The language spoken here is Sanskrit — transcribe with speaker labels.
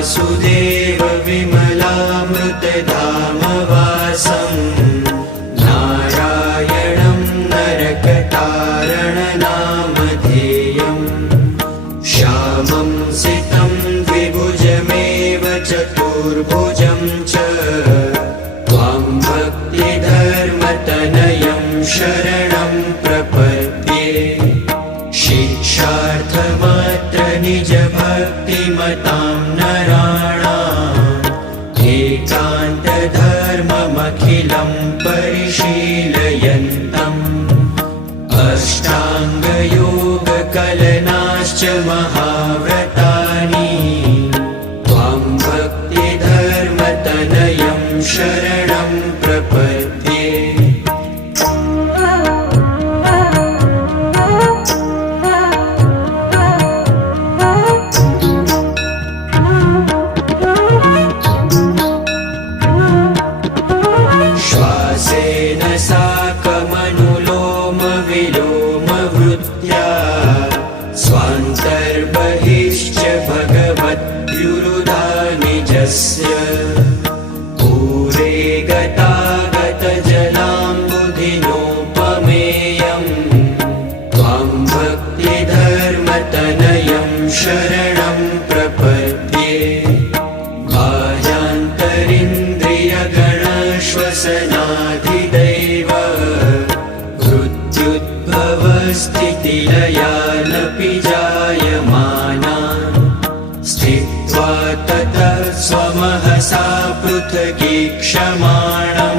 Speaker 1: वासुदेव विमलामृतधामवासम् नारायणं नरकतारणनामधेयम् श्यामं सितं द्विभुजमेव चतुर्भुजं च। त्वां भक्तिधर्मतनयं शरणं प्रपद्ये। शिक्षार्थमात्र निजभक्तिमतां परिशीलयन्तम् अष्टाङ्गयोगकलनाश्च महाव्रतानि साकमनुलोमविलोमवृत्त्या स्वान्तर्बहिश्च भगवद्युरुधा निजस्य पूरे गतागतजलाम्बुधिनोपमेयम्। त्वां भक्तिधर्मतनयं शरणं प्रपद्ये। बाह्यान्तरिन्द्रियगणश्वसनाधिदैव मृत्युद्भवस्थितिलयानपि जायमाना स्थित्वा ततः स्वमहसा पृथगीक्षमाणा